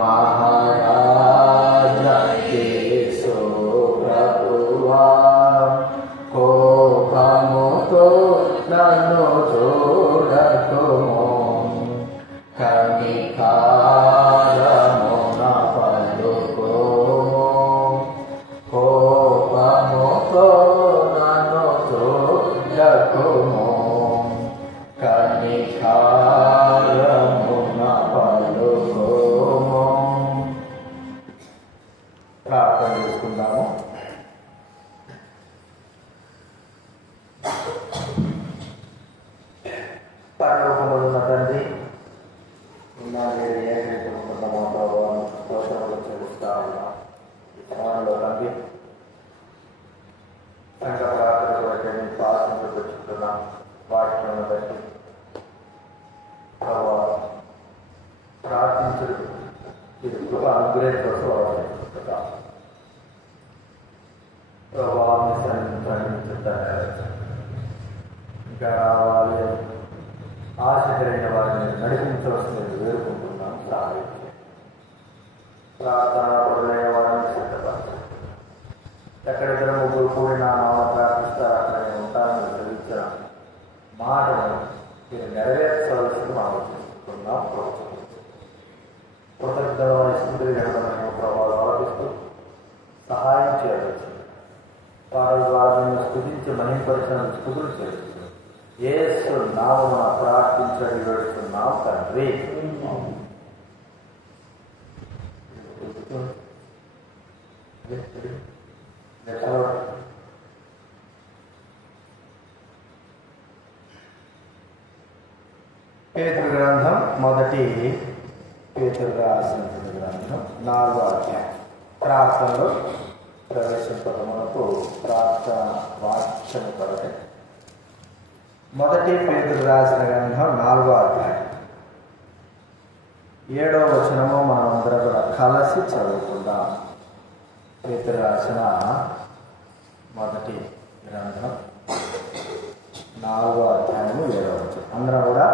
మహారాజ యేసు ప్రభువా కోపముతో నన్ను చూడకుము కనికరమున పలుకుము కోపముతో నన్ను చూడకుము కనికరమున పలుకుము. ప్రార్థన చేసుకుందాము. పరలోకములున్న తండ్రి, స్తోత్రములు చెల్లిస్తా ఉన్నా. ఈ సమయంలో తండ్రి సంఘ ప్రార్థన కొరకు నేను పాసనలు పెట్టుకుంటున్నా. వాక్యమును బట్టి ప్రార్థించడం ఇది కృప అనుగ్రహించవచ్చు. ఇంకా రావాలి ఆశ కలిగిన వారిని నడిపించవలసింది వేడుకుంటున్నాం. సహాయం ప్రార్థన పరులైన వారిని సిద్ధపరచండి. ఎక్కడిద్దరు ముగ్గురు కూడి నా నామమున ప్రార్థిస్తారు అక్కడ నేను ఉంటానని చదివించిన మాటను మీరు నెరవేర్చవలసింది మనం చేసుకుంటున్నాం. కృతజ్ఞతమైన స్థితిని గడపడమైన ప్రభావాలు ఆలోచిస్తూ సహాయం చేయవలసింది. వారి ద్వారా మేము స్థుతించి మహింపరిచిన స్థుతులు చేస్తుంది. యేసు నామమున ప్రార్థించడి వేడుతున్నాం తండ్రి. పేతురు గ్రంథం మొదటి పేతురు రాసిన గ్రంథం 4వ అధ్యాయం. ప్రార్థనలో ప్రవేశింపకమునకు ప్రార్థన వాక్యము కొరకే మొదటి పేతురు రాసిన గ్రంథం 4వ అధ్యాయం 7వ వచనము మనం అందరం కూడా కలిసి చదువుకుందాం. పేతురు రాసిన మొదటి గ్రంథం 4వ అధ్యాయము 7వ వచనం. అందరం కూడా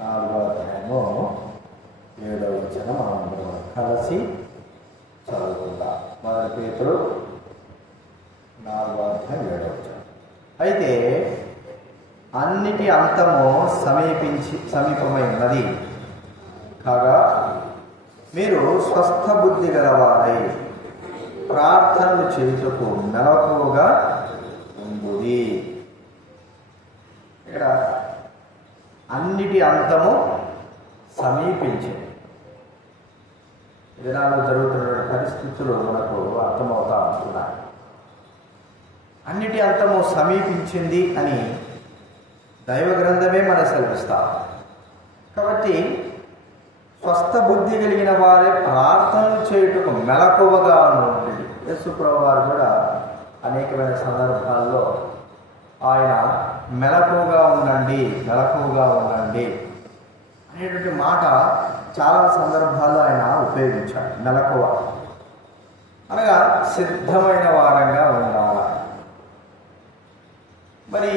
4వ అధ్యాయము 7వ వచనం మనం అందరం కలిసి చదువుకుందాం. మొదటి పేతురు 4వ అధ్యాయం 7వ వచనం. అయితే అన్నిటి అంతము సమీపమై ఉన్నది కాగా మీరు స్వస్థ బుద్ధి గలవారై ప్రార్థనలు చేయుటకు మెలకువగా ఉండుడి. ఇక్కడ అన్నిటి అంతము సమీపించింది. దినాల్లో జరుగుతున్న పరిస్థితులు మనకు అర్థమవుతా ఉంటున్నాయి. అన్నిటి అంతము సమీపించింది అని దైవ గ్రంథమే మన సెలవిస్తాం. కాబట్టి స్వస్థ బుద్ధి కలిగిన వారే ప్రార్థనలు చేయుటకు మెలకువగా ఉండి, యేసు ప్రభువు వారు కూడా అనేకమైన సందర్భాల్లో ఆయన మెలకువగా ఉండండి అనేటువంటి మాట చాలా సందర్భాల్లో ఆయన ఉపయోగించాడు. మెలకువ అనగా సిద్ధమైన వారంగా ఉండాలి. మరి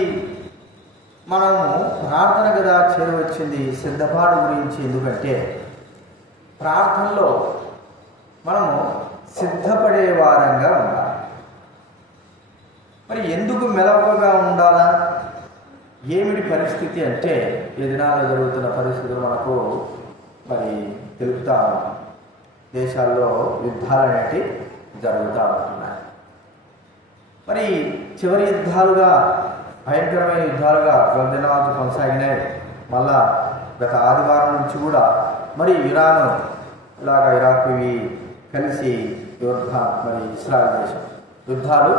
మనము ప్రార్థన కదా చేరవచ్చింది సిద్ధపాటు గురించి. ఎందుకంటే ప్రార్థనలో మనము సిద్ధపడే వారంగా ఉండాలి. మరి ఎందుకు మెలకువగా ఉండాలా? ఏమిటి పరిస్థితి అంటే ఈ దినాల్లో జరుగుతున్న పరిస్థితులు మనకు మరి తెలుపుతా ఉన్నాం. దేశాల్లో యుద్ధాలు అనేవి జరుగుతూ ఉంటున్నాయి. మరి చివరి యుద్ధాలుగా భయంకరమైన యుద్ధాలుగా 12 దినాలు కొనసాగినాయి. మళ్ళా గత ఆదివారం నుంచి కూడా మరి ఇరాన్ ఇరాక్ ఇవి కలిసి మరి ఇస్రాయల్ దేశం యుద్ధాలు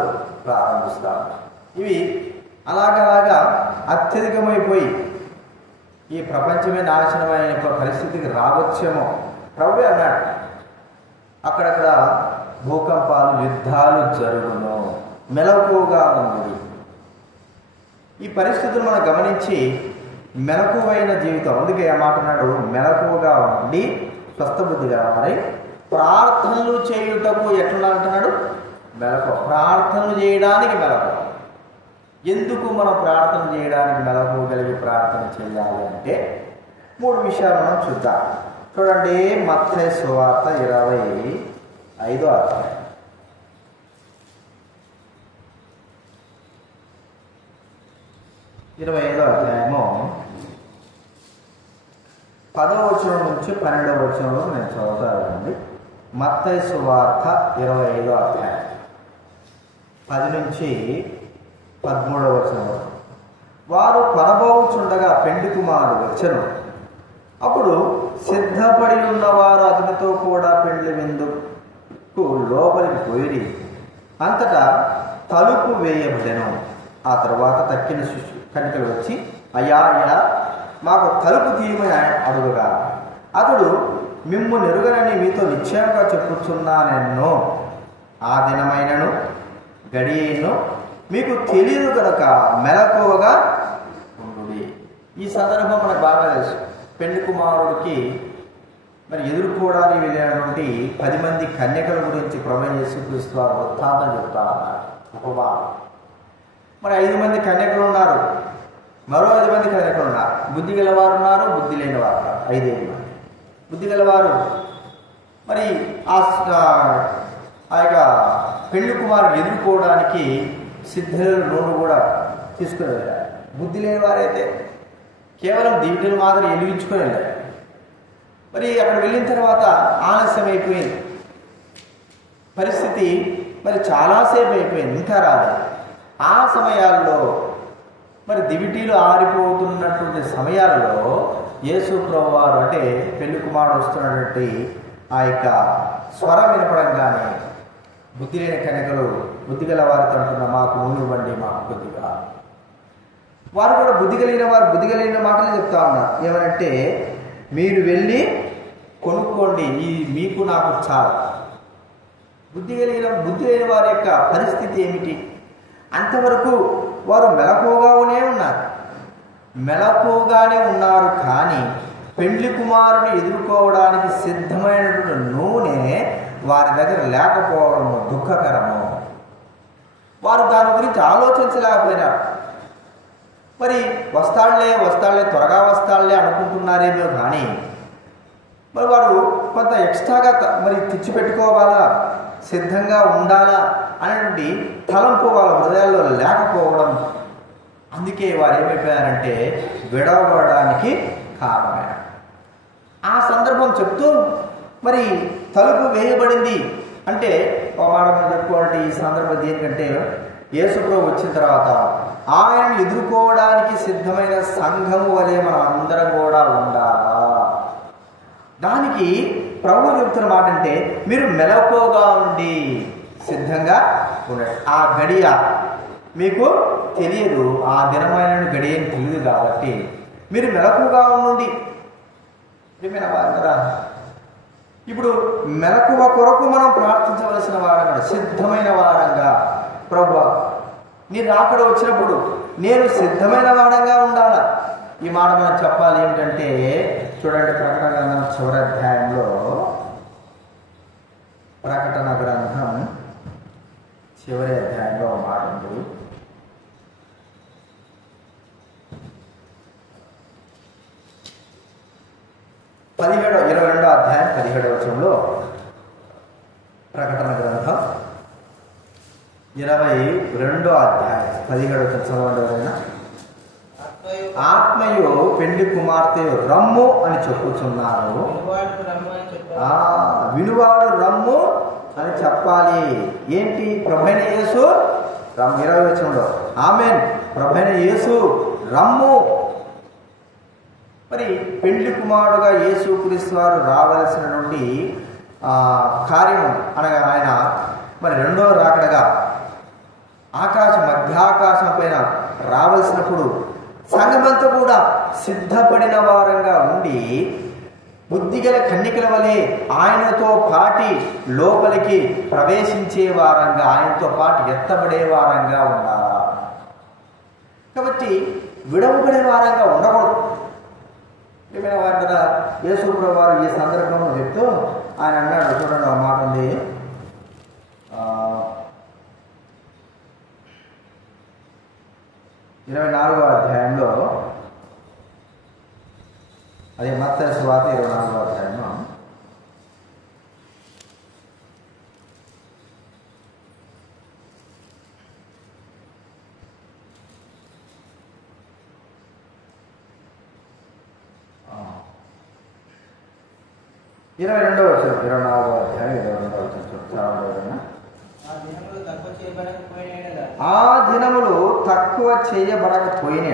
ప్రారంభిస్తారు. ఇవి అలాగలాగా అత్యధికమైపోయి ఈ ప్రపంచమే నాశనమైన పరిస్థితికి రావచ్చేమో ప్రభువే అన్నాడు. అక్కడక్కడ భూకంపాలు యుద్ధాలు జరుగును, మెలకువగా ఉంది. ఈ పరిస్థితులు మనం గమనించి మెలకువైన జీవితం, అందుకే ఆ మాట అన్నాడు, మెలకువగా ఉండి స్వస్థబుద్ధి గలవారై ప్రార్థనలు చేయుటకు ఎట్లా అంటున్నాడు? మెలకువ. ప్రార్థనలు చేయడానికి మెలకువ. ఎందుకు మనం ప్రార్థన చేయడానికి మెలకువ కలిగి ప్రార్థన చేయాలి అంటే 3 విషయాలు మనం చూద్దాం. చూడండి, మత్తయి సువార్త 25వ అధ్యాయం. 25వ అధ్యాయము 10వ వచనం నుంచి 12వ వచనం వరకు నేను చదువుతానండి. మత్తయి సువార్త 25వ అధ్యాయం 10 నుంచి 13వ వచనం వరకు. వారు కొనబోచుండగా పెండ్లి కుమారుడు వచ్చెను. అప్పుడు సిద్ధపడి ఉన్నవారు అతనితో కూడా పెండ్లి విందుకు లోపలికి పోయి అంతటా తలుపు వేయబడెను. ఆ తర్వాత తక్కిన కన్యకలు వచ్చి, అయ్యా అయ్యా, మాకు తలుపు తీయమని అడుగుగా, అతడు, మిమ్ము నెరుగనని మీతో నిశ్చయంగా చెప్పుచున్నానెన్నో, ఆ దినమైనను గడియను మీకు తెలియదు గనక మెలకువగా ఉండుడి. ఈ సందర్భం మనకు బాగా తెలుసు. పెళ్లి కుమారుడికి మరి ఎదుర్కోవడానికి వెళ్ళినటువంటి 10 మంది కన్యకల గురించి ప్రభువైన యేసుక్రీస్తు వారు వృత్తాంతం చెప్తా ఉన్నారు. ఉపమానం. మరి 5 మంది కన్యకలు ఉన్నారు, మరో 5 మంది కన్యకలు ఉన్నారు. బుద్ధి గలవారు ఉన్నారు, బుద్ధి లేని వారు ఉన్నారు. 5 మంది. బుద్ధి గలవారు మరి ఆ యొక్క పెళ్లి కుమారుడు ఎదుర్కోవడానికి సిద్ధుల నూనె కూడా తీసుకుని వెళ్ళారు. బుద్ధి లేని వారైతే కేవలం దీవిటలు మాదిరి వెలిగించుకొని వెళ్ళారు. మరి అక్కడ వెళ్ళిన తర్వాత ఆలస్యం అయిపోయింది. పరిస్థితి మరి చాలాసేపు అయిపోయింది, ఇంకా రాలేదు. ఆ సమయాల్లో మరి దివిటీలు ఆరిపోతున్నటువంటి సమయాల్లో యేసు ప్రభువారు అంటే పెళ్లి కుమారుడు వస్తున్నటువంటి ఆ యొక్క స్వరం వినపడంగానే బుద్ధి లేని కన్యకలు బుద్ధి గల వారితో అంటున్న, మాకు నూనె ఇవ్వండి, మాకు కొద్దిగా. వారు కూడా బుద్ధి కలిగిన వారు బుద్ధి కలిగిన మాటలు చెప్తా ఉన్నారు. ఏమనంటే, మీరు వెళ్ళి కొనుక్కోండి, ఈ మీకు నాకు చాలు. బుద్ధి లేని వారి యొక్క పరిస్థితి ఏమిటి? అంతవరకు వారు మెలకువగానే ఉన్నారు. మెలకువగానే ఉన్నారు, కానీ పెండ్లి కుమారుని ఎదుర్కోవడానికి సిద్ధమైనటువంటి నూనె వారి దగ్గర లేకపోవడము దుఃఖకరము. వారు దాని గురించి ఆలోచించలేకపోయినారు. మరి వస్తాళ్లే త్వరగా వస్తాళ్లే అనుకుంటున్నారేమో, కానీ మరి వారు కొంత ఎక్స్ట్రాగా మరి తెచ్చిపెట్టుకోవాలా, సిద్ధంగా ఉండాలా అనేటువంటి తలంపు వాళ్ళ హృదయాల్లో లేకపోవడం, అందుకే వారు ఏమైపోయారంటే విడవబడడానికి కారణమైనారు. ఆ సందర్భం చెప్తూ మరి తలుపు వేయబడింది అంటే ఒక మాట మనం చెప్పుకోవాలంటే ఈ సందర్భం దేనికంటే, యేసు ప్రభు వచ్చిన తర్వాత ఆయనను ఎదుర్కోవడానికి సిద్ధమైన సంఘము వలె మనం అందరం కూడా ఉండాలా. దానికి ప్రభు చెప్తున్న మాట అంటే, మీరు మెలకువగా ఉండి సిద్ధంగా ఉండండి. ఆ గడియ మీకు తెలియదు, ఆ దినమైన గడియని తెలియదు కాబట్టి మీరు మెలకువగా ఉండండి. ఏమైనా వారందరా ఇప్పుడు మెలకువ కొరకు మనం ప్రార్థించవలసిన వారంగా, సిద్ధమైన వారంగా, ప్రభువా నీ రాకడ వచ్చినప్పుడు నేను సిద్ధమైన వారంగా ఉండాలా. ఈ మాట మనం చెప్పాలి. ఏమిటంటే చూడండి, ప్రకటన గ్రంథం చివరి అధ్యాయంలో, ప్రకటన గ్రంథం చివరి అధ్యాయంలో మాట ఉంది. పదిహేడో 22వ అధ్యాయం 17వ వచనంలో, ప్రకటన గ్రంథం 22వ అధ్యాయం 17వ వచనం చదవండి. ఆత్మయు పెండ్లి కుమార్తె రమ్ము అని చెప్పుచున్నారు, వినువాడు రమ్ము అని చెప్పాలి. ఏంటి? ప్రభువైన యేసు రమ్ము. 20వ వచనంలో ఆమేన్, ప్రభువైన యేసు రమ్ము. మరి పెండ్లి కుమారుడుగా యేసుక్రీస్తు వారు రావలసినటువంటి కార్యము అనగా ఆయన మరి రెండవ రాకడగా మధ్యాకాశం పైన రావలసినప్పుడు సంఘమంతా కూడా సిద్ధపడిన వారంగా ఉండి బుద్ధిగల కన్యకల వలె ఆయనతో పాటి లోపలికి ప్రవేశించే వారంగా, ఆయనతో పాటు ఎత్తబడే వారంగా ఉండాలా. కాబట్టి విడవబడే వారంగా ఉండకూడదు. ఏమైనా వారి కదా యేసు ప్రభువు వారు ఈ సందర్భంలో చెప్తూ ఆయన అన్నాడు, చూడండి ఒక మాట ఉంది, 24వ అధ్యాయంలో అదే మత్తయి సువార్త 24వ అధ్యాయంలో ఇరవై 22వ వచనం 24వ అధ్యాయం 22వ వచనం చూస్తాను. ఆ దినములు తక్కువ చేయబడకపోయిన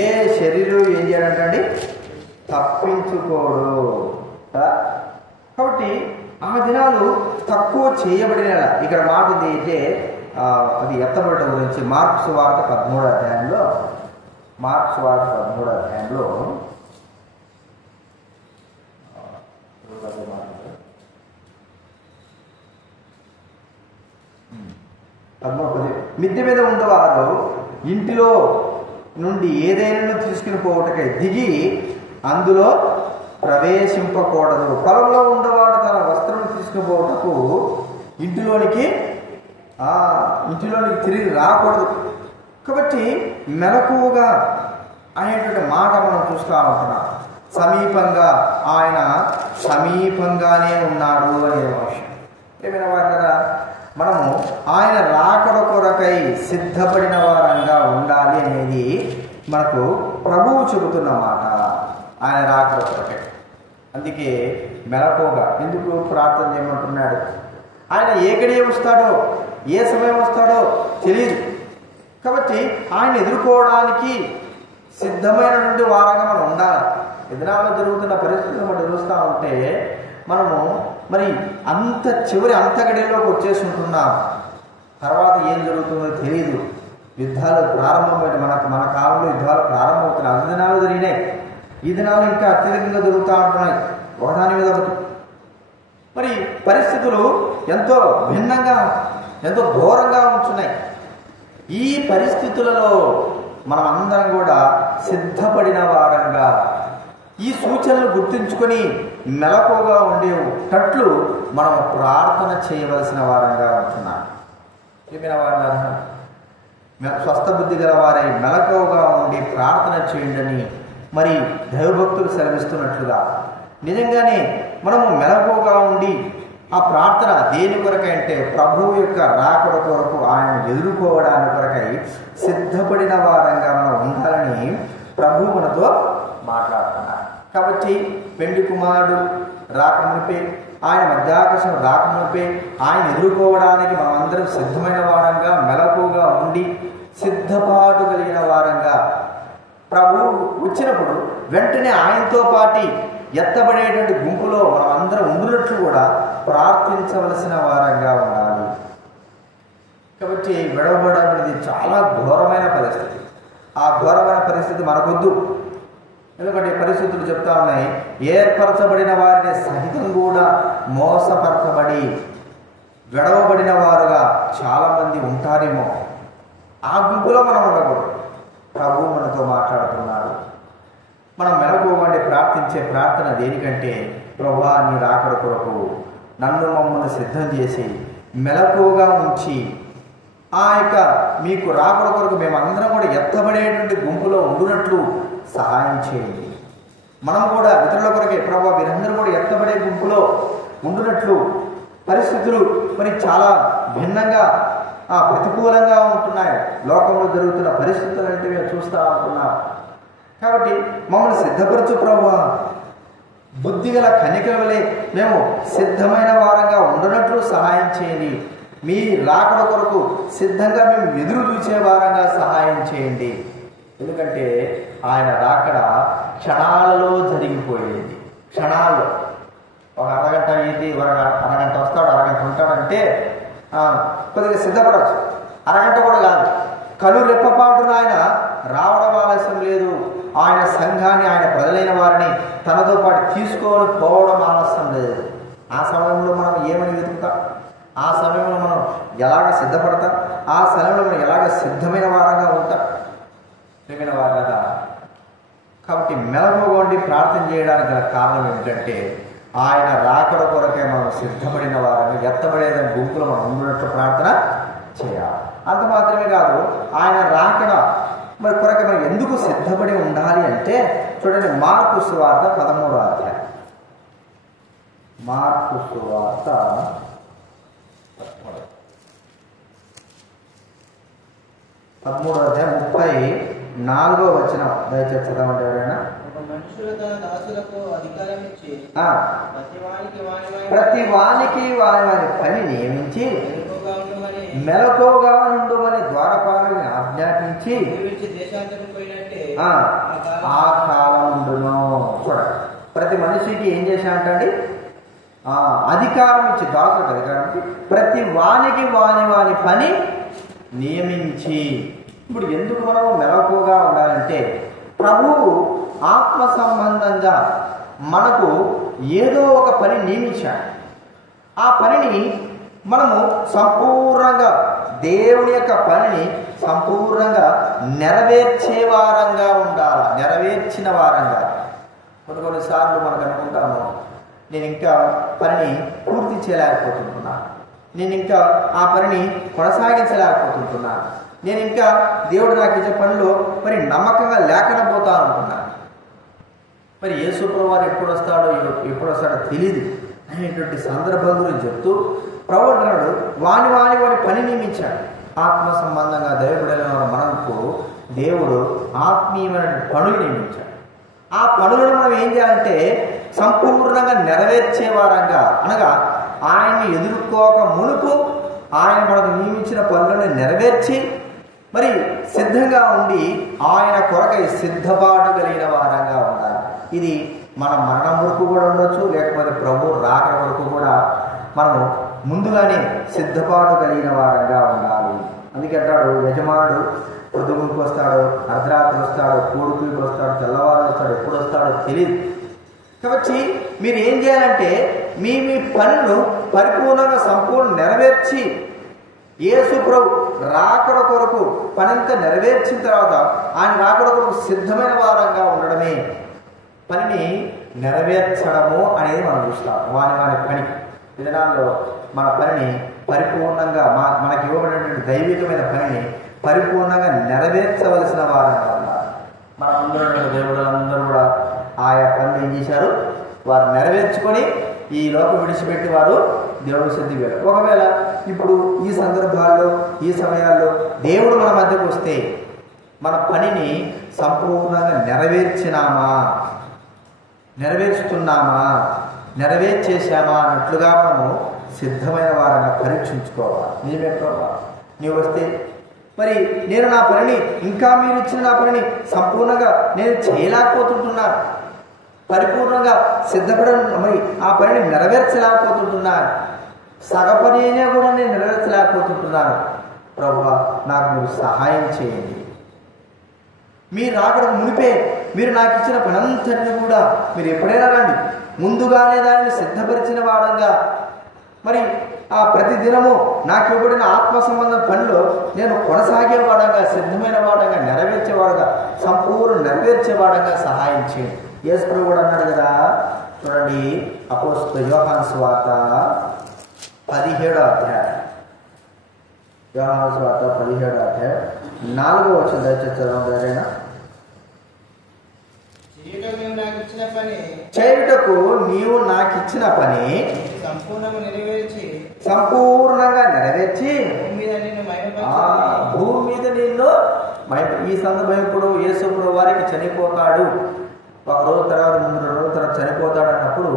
ఏ శరీరం ఏం చేయాలంటండి? తప్పించుకోడు. కాబట్టి ఆ దినాలు తక్కువ చేయబడిన ఇక్కడ మాట ఉంది అంటే అది ఎత్తబడటం గురించి మార్క్స్ వార్త 13వ అధ్యాయంలో మిద్దె మీద ఉన్నవారు ఇంటిలో నుండి ఏదైనా తీసుకుని పోవటకై దిగి అందులో ప్రవేశింపకూడదు. పొలంలో ఉండేవాడు తన వస్త్రం తీసుకుని పోవటకు ఇంటిలోనికి తిరిగి రాకూడదు. కాబట్టి మెలకువగా అనేటువంటి మాట మనం చూస్తూ ఉంటున్నాం. ఆయన సమీపంగానే ఉన్నాడు అనే విషయం. ఏమైనా వారు మనము ఆయన రాకడ కొరకై సిద్ధపడిన వారంగా ఉండాలి అనేది మనకు ప్రభువు చెబుతున్న మాట. ఆయన రాకడ కొరకై, అందుకే మెలకువగా ఎందుకు ప్రార్థన చేయమంటున్నాడు. ఆయన ఏ గడియ వస్తాడో ఏ సమయం వస్తాడో తెలియదు. కాబట్టి ఆయన ఎదుర్కోవడానికి సిద్ధమైనటువంటి వారంగా మనం ఉండాలి. ఎదురాలో జరుగుతున్న పరిస్థితులు మనం చూస్తూ ఉంటే మనము మరి అంత చివరి అంతగడిలోకి వచ్చేసి ఉంటున్నాం. తర్వాత ఏం జరుగుతుందో తెలియదు. యుద్ధాలు ప్రారంభమైన మన కాలంలో యుద్ధాలు ప్రారంభమవుతున్నాయి. 5 దినాలు జరిగినాయి. ఈ దినాలు ఇంకా అత్యధికంగా జరుగుతూ ఉంటున్నాయి ఒకదాని మీద ఒకటి. మరి పరిస్థితులు ఎంతో భిన్నంగా ఎంతో ఘోరంగా ఉంటున్నాయి. ఈ పరిస్థితులలో మనం అందరం కూడా సిద్ధపడిన వారంగా ఈ సూచనలు గుర్తుంచుకొని మెలకువగా ఉండేటట్లు మనం ప్రార్థన చేయవలసిన వారంగా ఉంటున్నాం. చెప్పిన వారు స్వస్థ బుద్ధి గల వారై మెలకువగా ఉండి ప్రార్థన చేయండి మరి దైవభక్తులు సెలవిస్తున్నట్లుగా నిజంగానే మనము మెలకువగా ఉండి ఆ ప్రార్థన దేని కొరకై అంటే ప్రభువు యొక్క రాకడ కొరకు ఆయన ఎదుర్కోవడానికి కొరకై సిద్ధపడిన వారంగా మనం ఉండాలని ప్రభువు మనతో మాట్లాడుతున్నారు. కాబట్టి పెండి కుమారుడు రాకమునిపే, ఆయన మధ్యాకాశం రాకమునిపే ఆయన ఎదుర్కోవడానికి మనం అందరం సిద్ధమైన వారంగా మెలకువగా ఉండి సిద్ధపాటు కలిగిన వారంగా ప్రభువు వచ్చినప్పుడు వెంటనే ఆయనతో పాటు ఎత్తబడేటువంటి గుంపులో మనం అందరం ఉండినట్లు కూడా ప్రార్థించవలసిన వారంగా ఉండాలి. కాబట్టి విడవబడడం అనేది చాలా ఘోరమైన పరిస్థితి. ఆ ఘోరమైన పరిస్థితి మనకొద్దు. ఎందుకంటే పరిస్థితులు చెప్తా ఉన్నాయి, ఏర్పరచబడిన వారిని సహితం కూడా మోసపరచబడి విడవబడిన వారుగా చాలామంది ఉంటారేమో. ఆ గుంపులో మనం ఉండకూడదు. ప్రభు మనతో మాట్లాడుతున్నాడు. మనం మెలకువగా ప్రార్థించే ప్రార్థన దేనికంటే, ప్రభువా నీ రాకడ కొరకు నన్ను మమ్మల్ని సిద్ధం చేసి మెలకువగా ఉంచి ఆ యొక్క మీకు రాకడ కొరకు మేమందరం కూడా ఎత్తబడేటువంటి గుంపులో ఉండునట్లు సహాయం చేయండి. మనం కూడా ఇతరుల కొరకే ప్రభువా మీరందరూ కూడా ఎత్తబడే గుంపులో ఉండునట్లు. పరిస్థితులు మరి చాలా భిన్నంగా ప్రతికూలంగా ఉంటున్నాయి. లోకంలో జరుగుతున్న పరిస్థితులు అంటే మేము చూస్తూ ఉంటున్నాం. కాబట్టి మమ్మల్ని సిద్ధపరచు ప్రభువా, బుద్ధిగల కన్యకల వలె మేము సిద్ధమైన వారంగా ఉండనట్లు సహాయం చేయండి. మీ రాకడ కొరకు సిద్ధంగా మేము ఎదురు చూసే వారంగా సహాయం చేయండి. ఎందుకంటే ఆయన రాకడ క్షణాలలో జరిగిపోయేది. క్షణాల్లో ఒక అరగంట అయ్యింది, అరగంట వస్తాడు, అరగంట ఉంటాడంటే కొద్దిగా సిద్ధపడవచ్చు. అరగంట కూడా కాదు, కళ్ళు రెప్పపాటున ఆయన రావడం ఆలస్యం లేదు. ఆయన సంఘాన్ని, ఆయన ప్రజలైన వారిని తనతో పాటు తీసుకొని పోవడం ఆలస్యం లేదు. ఆ సమయంలో మనం ఏమని వెతుకుతాం? ఆ సమయంలో మనం ఎలాగ సిద్ధపడతాం? ఆ సమయంలో మనం ఎలాగ సిద్ధమైన వారంగా ఉంటాం? సిద్ధమైన వారంగా. కాబట్టి మెలకువగా ఉండి ప్రార్థన చేయడానికి గల కారణం ఏమిటంటే, ఆయన రాకడ కొరకే మనం సిద్ధపడిన వారంగా ఎత్తబడేదని గుంపులో మనం ఉన్నట్లు ప్రార్థన చేయాలి. అంత మాత్రమే కాదు, ఆయన రాకడ మరి కొరకు మనం ఎందుకు సిద్ధపడి ఉండాలి అంటే చూడండి, మార్కు సువార్త 13వ అధ్యాయం. మార్కు సువార్త 13వ అధ్యాయం 34వ వచనం దయచేసి చదవండి ఎవరైనా. ప్రతి వానికి వాని వాని పని నియమించి మెలకువగా ఉండుమని ద్వారపాలని ఆజ్ఞాపించి ఆ కాలం ఉండును. చూడండి, ప్రతి మనిషికి ఏం చేశాడంటండి, అధికారం ఇచ్చి, దాసులకు అధికారం ఇచ్చి ప్రతి వానికి వాని వాని పని నియమించి. ఇప్పుడు ఎందుకు మనం మెలకువగా ఉండాలంటే, ప్రభువు ఆత్మ సంబంధంగా మనకు ఏదో ఒక పని నియమించాడు. ఆ పనిని మనము సంపూర్ణంగా, దేవుని యొక్క పనిని సంపూర్ణంగా నెరవేర్చే వారంగా ఉండాలి, నెరవేర్చిన వారంగా. కొన్నిసార్లు మనకు అనుకుంటాము, నేను ఇంకా పనిని పూర్తి చేయలేకపోతుంటున్నా, నేను ఇంకా ఆ పనిని కొనసాగించలేకపోతుంటున్నా, నేను ఇంకా దేవుడు నాకు ఇచ్చే పనిలో మరి నమ్మకంగా లేకుండా పోతా ఉంటున్నా. మరి యేసు ప్రభువారు ఎప్పుడు వస్తాడో తెలియదు అనేటువంటి సందర్భం గురించి చెప్తూ ప్రభు అంటున్నాడు, వాని పని నియమించాడు. ఆత్మ సంబంధంగా దైవబడిన మనకు దేవుడు ఆత్మీయమైన పనులు నియమించాడు. ఆ పనులను మనం ఏం చేయాలంటే సంపూర్ణంగా నెరవేర్చే వారంగా, అనగా ఆయన్ని ఎదుర్కోక మునుపు ఆయన మనకు నియమించిన పనులను నెరవేర్చి మరి సిద్ధంగా ఉండి ఆయన కొరకై సిద్ధపాటు కలిగిన వారంగా ఉండాలి. ఇది మన మరణం వరకు కూడా ఉండొచ్చు, లేకపోతే ప్రభు రాకడ వరకు కూడా మనం ముందుగానే సిద్ధపాటు కలిగిన వారంగా ఉండాలి. అందుకంటాడు, యజమానుడు పొద్దుగురికి వస్తాడు, అర్ధరాత్రి వస్తాడు, కూడుకుకి వస్తాడు, తెల్లవారు వస్తాడు, ఎప్పుడు వస్తాడో తెలియదు. కాబట్టి మీరు ఏం చేయాలంటే మీ పనులు పరిపూర్ణంగా సంపూర్ణ నెరవేర్చి యేసు ప్రభు రాకడ కొరకు పనంతా నెరవేర్చిన తర్వాత ఆయన రాకడ కొరకు సిద్ధమైన వారంగా ఉండడమే పనిని నెరవేర్చడము అనేది మనం చూస్తాం. వాని పని విధానాల్లో మన పనిని పరిపూర్ణంగా మనకి ఇవ్వబడినటువంటి దైవికమైన పనిని పరిపూర్ణంగా నెరవేర్చవలసిన వారంగా ఉన్నారు. మన ముందు దేవుడులందరూ కూడా ఆయా పనులు ఏం చేశారు, వారు నెరవేర్చుకొని ఈ లోకం విడిచిపెట్టి వారు దేవుడు సిద్ధి వేరు. ఒకవేళ ఇప్పుడు ఈ సందర్భాల్లో, ఈ సమయాల్లో దేవుడు మన మధ్యకు వస్తే మన పనిని సంపూర్ణంగా నెరవేర్చుతున్నామా, నెరవేర్చేశామా అన్నట్లుగా మనము సిద్ధమైన వారిని పరీక్షించుకోవాలి. నిజమే ప్రభా, నీవు వస్తే మరి నేను నా పనిని, ఇంకా మీరు ఇచ్చిన నా పనిని సంపూర్ణంగా నేను చేయలేకపోతుంటున్నాను, పరిపూర్ణంగా మరి ఆ పనిని నెరవేర్చలేకపోతుంటున్నాను, సగపని అయినా కూడా నేను నెరవేర్చలేకపోతుంటున్నాను. ప్రభువా, నాకు మీరు సహాయం చేయండి. మీరు రాకడ మునిపే మీరు నాకు ఇచ్చిన పనంతటిని కూడా మీరు ఎప్పుడైనా రండి, ముందుగానే దాన్ని సిద్ధపరిచిన వాడంగా, మరి ఆ ప్రతిదినము నాకు ఇవ్వబడిన ఆత్మ సంబంధ పనిలో నేను కొనసాగేవాడంగా, సిద్ధమైన వాడంగా, నెరవేర్చేవాడుగా, సంపూర్ణ నెరవేర్చేవాడంగా సహాయం చేయండి. యేసు ప్రభు కూడా అన్నాడు కదా, చూడండి అపోస్తలుడైన యోహాను సువార్త 17వ అధ్యాయం, యోహాను సువార్త 17వ అధ్యాయం 4వ వచనం దయచేసి చదవండి. చేయుటకు నీవు నాకు ఇచ్చిన పని సంపూర్ణంగా నెరవేర్చి భూమి మీద నిన్ను ఈ సందర్భం ఇప్పుడు యేసు ప్రభు వారికి చనిపోతాడు, ఒక రోజు తర్వాత 3 రోజుల తర్వాత చనిపోతాడు అన్నప్పుడు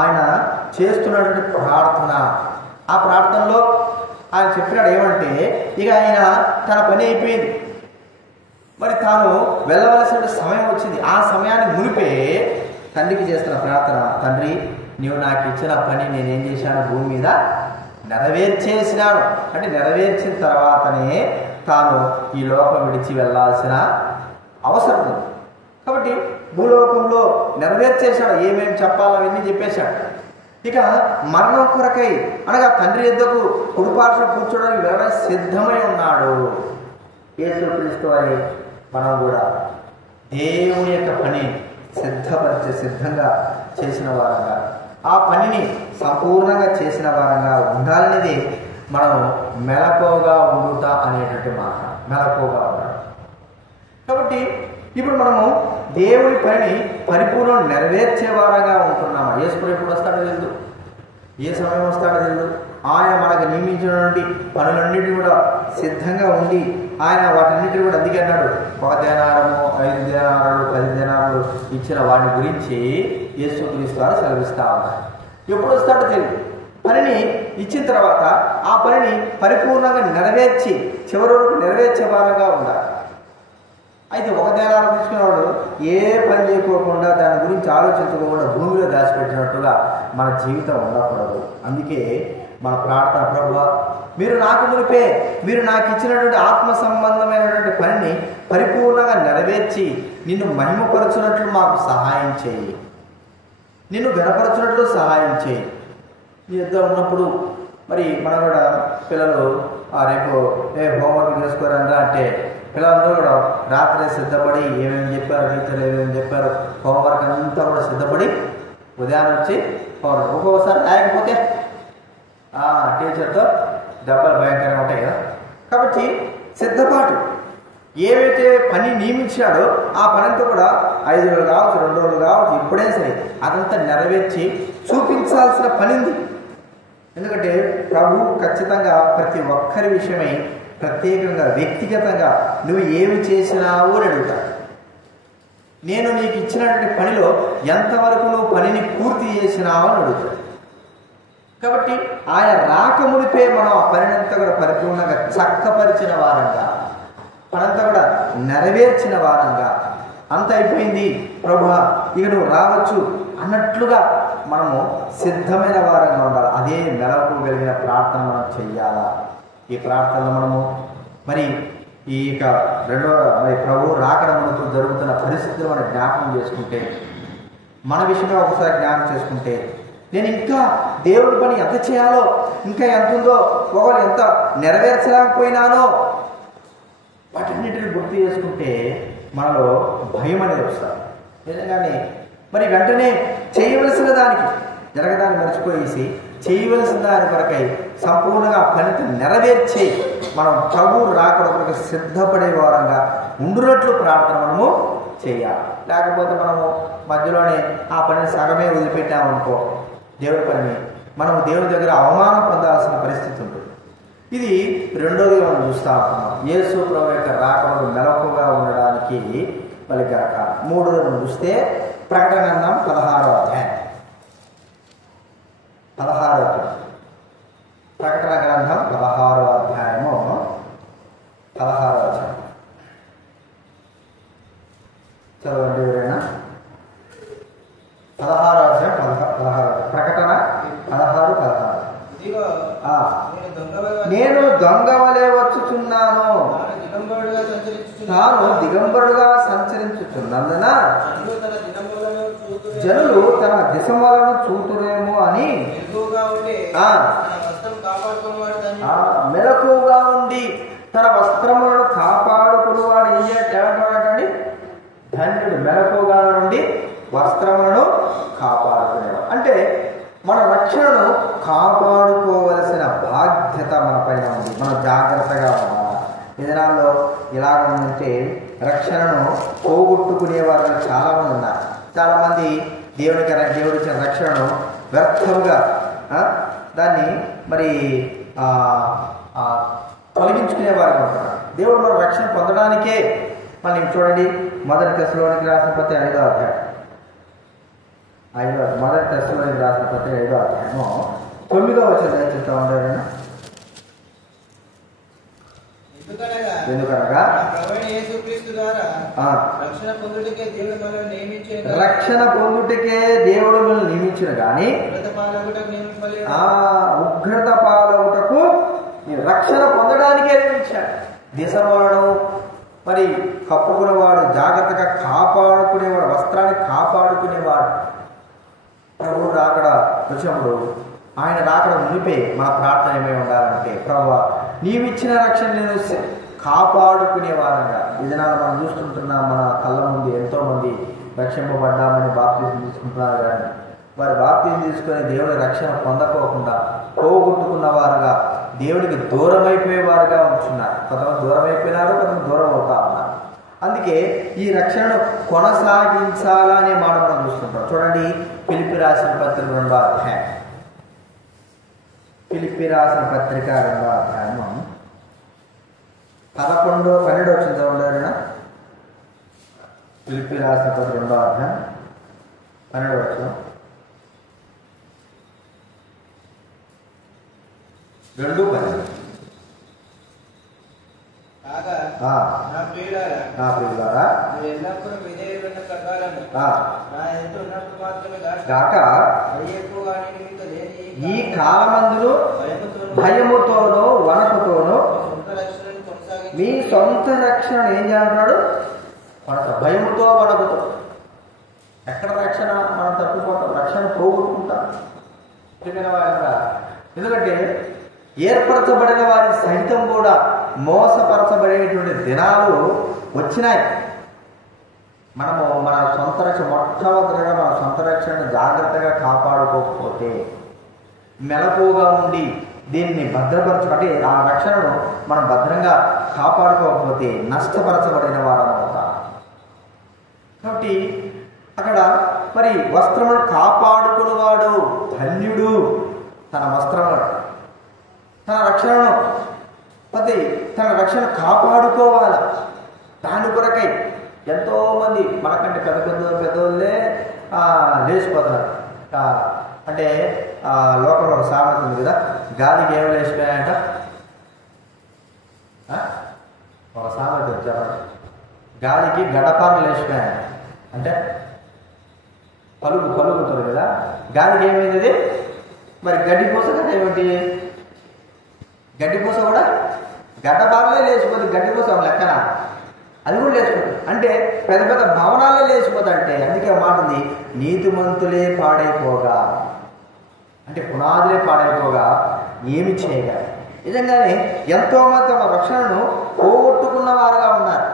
ఆయన చేస్తున్నటువంటి ప్రార్థన, ఆ ప్రార్థనలో ఆయన చెప్పినాడు ఏమంటే, ఇక ఆయన తన పని అయిపోయింది, మరి తాను వెళ్ళవలసిన సమయం వచ్చింది. ఆ సమయాన్ని మునిపే తండ్రికి చేస్తున్న ప్రార్థన, తండ్రి నీవు నాకు ఇచ్చిన పని నేనేం చేశాను, భూమి మీద నెరవేర్చేసినాను అంటే నెరవేర్చిన తర్వాతనే తాను ఈ లోకం విడిచి వెళ్ళాల్సిన అవసరం ఉంది. కాబట్టి భూలోకంలో నెరవేర్చేశాడు, ఏమేమి చెప్పాలో అవన్నీ చెప్పేశాడు. ఇక మరణం కొరకై అనగా తండ్రి యొద్దకు కుడిపార్శ్వ కూర్చోడానికి వెళ్ళడానికి సిద్ధమై ఉన్నాడు. యేసుక్రీస్తు వారి మనం కూడా దేవుని యొక్క పని సిద్ధంగా చేసిన వారంగా, ఆ పనిని సంపూర్ణంగా చేసిన వారంగా ఉండాలనేది మనం మెలకువగా ఉండుట అనేటువంటి మాట. మెలకువగా ఉండడం కాబట్టి ఇప్పుడు మనము దేవుని పనిని పరిపూర్ణ నెరవేర్చే వారంగా ఉంటున్నామా? యేసు ఎప్పుడు వస్తాడో తెలియదు, ఏ సమయం వస్తాడో తెలియదు. ఆయన మనకు నియమించినటువంటి పనులన్నిటిని కూడా సిద్ధంగా ఉండి ఆయన వాటన్నిటిని కూడా అందుకే అన్నాడు, 1 దేనారము 5 దేనారాలు 10 దేనారాలు ఇచ్చిన వాటి గురించి యేసుక్రీస్తు వారు సెలవిస్తా ఉన్నారు. ఎప్పుడు వస్తాడో తెలియదు. పనిని ఇచ్చిన తర్వాత ఆ పనిని పరిపూర్ణంగా నెరవేర్చి చివరి వరకు నెరవేర్చే వారంగా ఉండాలి. అయితే 1 దేనారం తీసుకునేవాడు ఏ పని చేయకోకుండా దాని గురించి ఆలోచించుకోకుండా భూమిలో దాచిపెట్టినట్టుగా మన జీవితం ఉండకూడదు. అందుకే మన ప్రార్థన, ప్రభువా మీరు నాకు మునిపే మీరు నాకు ఇచ్చినటువంటి ఆత్మ సంబంధమైనటువంటి పనిని పరిపూర్ణంగా నెరవేర్చి నిన్ను మహిమపరచున్నట్లు మాకు సహాయం చేయి, నిన్ను గణపరచున్నట్లు సహాయం చేయి. నీ ఇద్దరు ఉన్నప్పుడు మరి మనం కూడా పిల్లలు రేపు హోంవర్క్ చేసుకోరందా అంటే పిల్లలందరూ కూడా రాత్రి సిద్ధపడి ఏమేమి చెప్పారు, టీచర్లు ఏమేమి చెప్పారు, హోంవర్క్ అంతా కూడా సిద్ధపడి ఉదయాన్నే వచ్చి హోంవర్క్ ఒక్కొక్కసారి రాయకపోతే టీచర్తో దెబ్బలు భయంకరంగా ఉంటాయి కదా. కాబట్టి సిద్ధపాటు ఏవైతే పని నియమించాడో ఆ పనంతా కూడా 5 రోజులు కావచ్చు, 2 రోజులు కావచ్చు, ఇప్పుడే సరే అదంతా నెరవేర్చి చూపించాల్సిన పనింది. ఎందుకంటే ప్రభు ఖచ్చితంగా ప్రతి ఒక్కరి విషయమై ప్రత్యేకంగా వ్యక్తిగతంగా నువ్వు ఏమి చేసినావు అని అడుగుతాడు. నేను నీకు ఇచ్చినటువంటి పనిలో ఎంతవరకు నువ్వు పనిని పూర్తి చేసినావు అని అడుగుతాడు. కాబట్టి ఆయన రాకమునిపే మనం ఆ పనినంతా కూడా పరిపూర్ణంగా చక్కపరిచిన వారంగా, పనంతా కూడా నెరవేర్చిన వారంగా, అంత అయిపోయింది ప్రభువా ఇక నువ్వు రావచ్చు అన్నట్లుగా మనము సిద్ధమైన వారంగా ఉండాలి. అదే మెలకు కలిగిన ప్రార్థన మనం చెయ్యాలా. ఈ ప్రార్థనలో మనము మరి ఈ మరి ప్రభు రాకడ మనకు జరుగుతున్న పరిస్థితులు మనం జ్ఞాపకం చేసుకుంటే, మన విషయంలో ఒకసారి జ్ఞాపకం చేసుకుంటే, నేను ఇంకా దేవుడి పని ఎంత చేయాలో, ఇంకా ఎంత ఉందో, ఒకవేళ ఎంత నెరవేర్చలేకపోయినానో వాటన్నిటిని గుర్తు చేసుకుంటే మనలో భయం అనేది వస్తుంది. నిజంగానే మరి వెంటనే చేయవలసిన దానికి జరగదాన్ని మర్చిపోయేసి చేయవలసిన దాని కొరకై సంపూర్ణంగా పనిని నెరవేర్చి మనం ప్రభు రాకడ కొరకు సిద్ధపడే వారంగా ఉండునట్లు ప్రార్థన మనము చేయాలి. లేకపోతే మనము మధ్యలోనే ఆ పనిని సగమే వదిలిపెట్టామనుకో, దేవుడి పనిని మనం దేవుడి దగ్గర అవమానం పొందాల్సిన పరిస్థితి ఉంటుంది. ఇది రెండోదిగా మనం చూస్తూ ఉంటున్నాం. యేసు ప్రభు యొక్క రాకడకు మెలకుగా ఉండడానికి మళ్ళీ కాక మూడోది మనం చూస్తే ప్రకటన గ్రంథం 16వ అధ్యాయం. 16వ ప్రకటన గ్రంథం 16వ అధ్యాయము 16వ అధ్యాయం చదవండి ఎవరైనా. 16వ అధ్యాయం 16 ప్రకటన 16:16. నేను దొంగ వలె వచ్చుచున్నాను, తాను దిగంబరుడుగా సంచరించుచున్నందున జనులు తన దిశములను చూతురేమో అని మెలకుగా ఉండి తన వస్త్రములను కాపాడుకునేవాడు ఏం చేయాలంటే ధన్యుడు. మెలకుగా నుండి వస్త్రములను కాపాడుకునేవాడు అంటే మన రక్షణను కాపాడుకోవలసిన బాధ్యత మన పైన ఉంది. మనం జాగ్రత్తగా ఉండాలి. ఈ దినాల్లో ఇలాగ ఉందంటే రక్షణను పోగొట్టుకునేవారు చాలామంది ఉన్నారు. చాలామంది దేవుడు ఇచ్చిన రక్షణను వ్యర్థముగా దాన్ని మరి తొలగించుకునేవారు ఉంటారు. దేవుడు మన రక్షణ పొందడానికే మళ్ళీ చూడండి, 1 తెస్సలోనికీయులకు రాసిన పత్రిక 5వ అధ్యాయం 1 తెస్సలోనికీయులకు రాసిన పత్రిక 5వ అధ్యాయము 9వ వచనం చెప్తా ఉంటారు. ఎందుకనగా రక్షణ పొందుటకే దేవుడు మిమ్మల్ని నియమించిన కానీ ఉగ్రత పాలవుటకు రక్షణ పొందడానికే నియమించాడు. దిశలను మరి కప్పుకునేవాడు, జాగ్రత్తగా కాపాడుకునేవాడు, వస్త్రాన్ని కాపాడుకునేవాడు. ప్రభు రాకడ వచ్చినప్పుడు ఆయన రాకడ మునిపే మన ప్రార్థన ఏమై ఉండాలంటే, ప్రభువా నీవిచ్చిన రక్షణ నేను కాపాడుకునేవారంగా. ఈ దినాలు మనం చూస్తుంటున్నాం, మన కళ్ళ ముందు ఎంతోమంది రక్షింపబడ్డామని బాప్తిజం తీసుకుంటున్నారు. కానీ వారు బాప్తిజం తీసుకొని దేవుడి రక్షణ పొందకోకుండా పోగొట్టుకున్నవారుగా, దేవుడికి దూరం అయిపోయేవారుగా ఉంటున్నారు. కొంతమంది దూరం అయిపోయినారు, కొంతమంది దూరం అవుతా ఉన్నారు. అందుకే ఈ రక్షణను కొనసాగించాలనే మాట మనం చూస్తుంటాం. చూడండి, ఫిలిప్పీ రాసిన పత్రిక 2వ అధ్యాయం. ఫిలిప్పీ రాసిన పత్రిక 2వ అధ్యాయం 11, 12 వచ్చింది చదవండి. ఫిలిప్పీ రాసిన పత్రిక 2వ అధ్యాయం 12 వచ్చిన 2:10. నా ప్రియులారా, మీరు ఎల్లప్పుడూ విధేయులైన ప్రకారము నా ఎదుట ఉన్నప్పుడు మాత్రమే గాక ఎక్కువగా నిమిత్తం లేని ఈ కాలమందులో భయముతోనో వణకుతోనో సొంత రక్షణను కొనసాగించి మీ సొంత రక్షణ ఏం చేస్తున్నాడు? భయముతో వణకుతో. ఎక్కడ రక్షణ? మనం తప్పిపోతాం, రక్షణ పోగొట్టుకుంటాం. ఎందుకంటే ఏర్పరచబడిన వారి సహితం కూడా మోసపరచబడేటువంటి దినాలు వచ్చినాయి. మనము మన సొంత రక్షణ మొట్టమొదటిగా మన సొంత రక్షణను జాగ్రత్తగా కాపాడుకోకపోతే, మెలకువగా ఉండి దీన్ని భద్రపరచుకుంటే, ఆ రక్షణను మనం భద్రంగా కాపాడుకోకపోతే నష్టపరచబడిన వారం అవుతాం. కాబట్టి అక్కడ మరి వస్త్రమును కాపాడుకునేవాడు ధన్యుడు. తన వస్త్రములు, తన రక్షణను తన రక్షణ కాపాడుకోవాలి. దాని కొరకై ఎంతోమంది మనకంటే పెద్దోళ్ళే లేచిపోతారు. అంటే లోకంలో ఒక సామెత ఉంది కదా, గాలికి ఏమి లేచిపోయాయంట? ఒక సామెత చెప్పండి. గాలికి గడపాలు లేచిపోయాయంట. అంటే పలుకుతుంది కదా, గాలికి ఏమైంది? మరి గడ్డిపూస కదా ఏమిటి? గడ్డిపూస కూడా గడ్డపారలే లేచిపోతుంది. గడ్డిపూస లెక్కన అది కూడా లేచిపోతుంది. అంటే పెద్ద పెద్ద భవనాలే లేచిపోతాయి. అంటే అందుకే మాట ఉంది, నీతిమంతులే పాడైపోగా, అంటే పునాదులే పాడైపోగా ఏమి చేయగలరు? నిజంగానే ఎంతోమంది తమ రక్షణను పోగొట్టుకున్న వారుగా ఉన్నారు,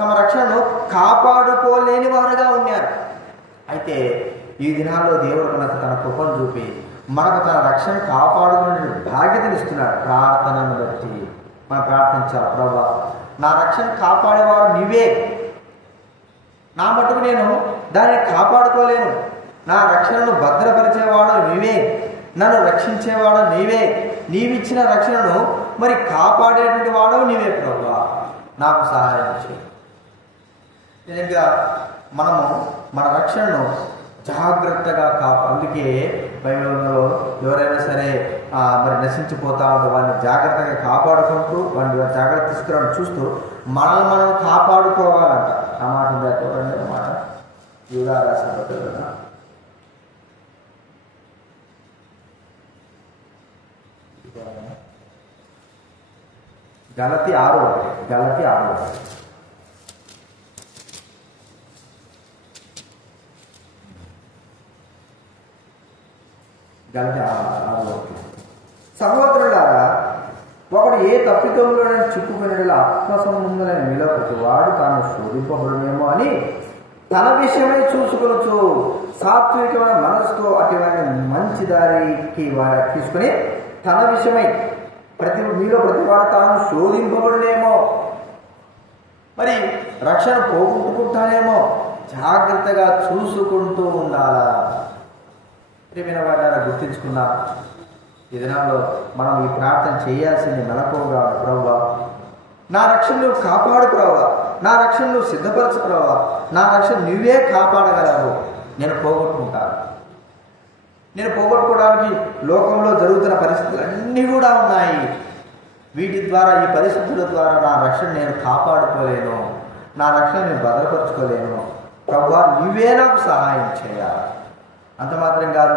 తమ రక్షణను కాపాడుకోలేని వారుగా ఉన్నారు. అయితే ఈ దినాల్లో దేవుడు మనకు తన కృపను చూపి మనకు తన రక్షణ కాపాడుకునే బాధ్యతను ఇస్తున్నాడు. ప్రార్థనను బట్టి మనం ప్రార్థించాలి. ప్రభువా, నా రక్షణ కాపాడేవాడు నీవే, నా మటుకు నేను దాన్ని కాపాడుకోలేను. నా రక్షణను భద్రపరిచేవాడు నీవే, నన్ను రక్షించేవాడు నీవే, నీవిచ్చిన రక్షణను మరి కాపాడేటువంటి వాడు నీవే. ప్రభువా, నాకు సహాయం చేయి. నిజంగా మనము మన రక్షణను జాగ్రత్తగా అందుకే బైబిల్లో ఎవరైనా సరే మరి నశించిపోతా ఉంటే వాళ్ళని జాగ్రత్తగా కాపాడుకుంటూ వాళ్ళని జాగ్రత్త తీసుకురావడం చూస్తూ మనల్ని మనం కాపాడుకోవాలంట. ఆ మాట ఉందా? చూడండి అన్నమాట. యూదా రాసిన పత్రిక గలతీ 6:1. సహోదరులారా, ఒకడు ఏ తప్పిదంలోనే చిక్కుకునే ఆత్మసంబంధులైన మీలో ప్రతి వాడు తాను శోధింపబడునేమో అని తన విషయమై చూసుకొనొచ్చు. సాత్వికమైన మనసుతో అటువంటి మంచి దారికి తీసుకుని తన విషయమై మీలో ప్రతి వాడు తాను శోధింపబడునేమో, మరి రక్షణ పోగొట్టుకుంటానేమో, జాగ్రత్తగా చూసుకుంటూ ఉండాలా. ప్రియమైన వారిని గుర్తించుకున్నా ఈ దినాల్లో మనం ఈ ప్రార్థన చేయాల్సింది మెలకువగా. ప్రభువా, నా రక్షణ నువ్వు కాపాడు ప్రభువా, నా రక్షణ నువ్వు సిద్ధపరచు ప్రభువా, నా రక్షణ నువ్వే కాపాడగలవు. నేను పోగొట్టుకుంటాను. నేను పోగొట్టుకోవడానికి లోకంలో జరుగుతున్న పరిస్థితులు అన్నీ కూడా ఉన్నాయి. వీటి ద్వారా, ఈ పరిస్థితుల ద్వారా నా రక్షణ నేను కాపాడుకోలేను, నా రక్షణ నేను భద్రపరచుకోలేను. ప్రభువా, నువ్వే నాకు సహాయం చేయాలి. అంత మాత్రం కాదు,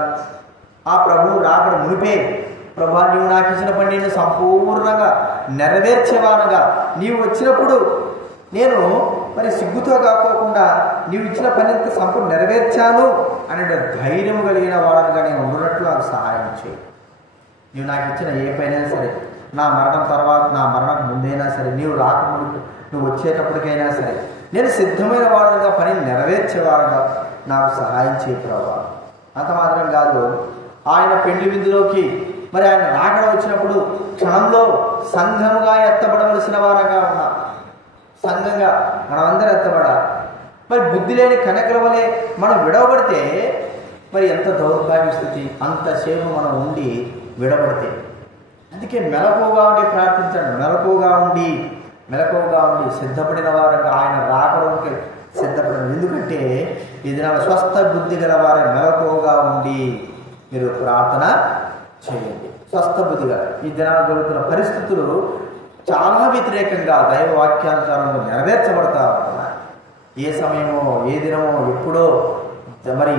ఆ ప్రభువు రాకడ మునిపే ప్రభువా, నీవు నాకు ఇచ్చిన పని నేను సంపూర్ణంగా నెరవేర్చేవానుగా, నీవు వచ్చినప్పుడు నేను మరి సిగ్గుతో కాకోకుండా నీవు ఇచ్చిన పని అంతా సంపూర్ణ నెరవేర్చాను అనే ధైర్యం కలిగిన వాడనుగా నేను ఉన్నట్లు నాకు సహాయం చేయి. నీవు నాకు ఇచ్చిన ఏ పైనా సరే, నా మరణం తర్వాత, నా మరణం ముందైనా సరే, నీవు రాకముందు, నువ్వు వచ్చేటప్పటికైనా సరే, నేను సిద్ధమైన వాడుగా పని నెరవేర్చేవాడుగా నాకు సహాయం చేయి ప్రభువా. అంత మాత్రం కాదు, ఆయన పెళ్లి విందులోకి మరి ఆయన రాకడ వచ్చినప్పుడు క్షణంలో సంఘముగా ఎత్తబడవలసిన వారంగా ఉన్నా. సంఘంగా మనం అందరం ఎత్తబడాలి. మరి బుద్ధి లేని కనకల వలె మనం విడవబడితే మరి ఎంత దౌర్భాగ్య స్థితి. అంతసేపు మనం ఉండి విడబడితే. అందుకే మెలకువగా ఉండి ప్రార్థించండి. మెలకువగా ఉండి సిద్ధపడిన వారంగా ఆయన రాకడానికి సిద్ధపడండి. ఎందుకంటే ఈ దినాల స్వస్థ బుద్ధి గల వారే మెలకువగా ఉండి మీరు ప్రార్థన చేయండి. స్వస్థ బుద్ధిగా ఈ దినాలు జరుగుతున్న పరిస్థితులు చాలా వ్యతిరేకంగా దైవ వాక్యానుసారంగా నెరవేర్చబడతా ఉంటున్నాయి. ఏ సమయమో ఏ దినమో ఎప్పుడో మరి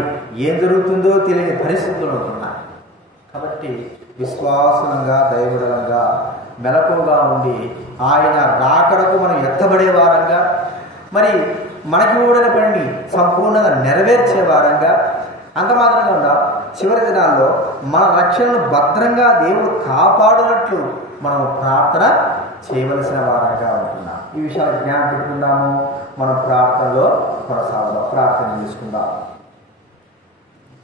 ఏం జరుగుతుందో తెలియని పరిస్థితులు ఉంటున్నాయి. కాబట్టి విశ్వాసంగా దైవబలంగా మెలకువగా ఉండి ఆయన రాకడకు మనం ఎత్తబడే వారంగా మరి మనకి ఊడిన పనిని సంపూర్ణంగా నెరవేర్చే వారంగా అంత మాత్రంగా ఉండ చివరి దినాల్లో మన రక్షణను భద్రంగా దేవుడు కాపాడునట్లు మనం ప్రార్థన చేయవలసిన వారంగా ఉంటున్నాం. ఈ విషయాలు జ్ఞానం పెట్టుకుందాము. మనం ప్రార్థనలో కొనసాగుదాం. ప్రార్థన చేసుకుందాం.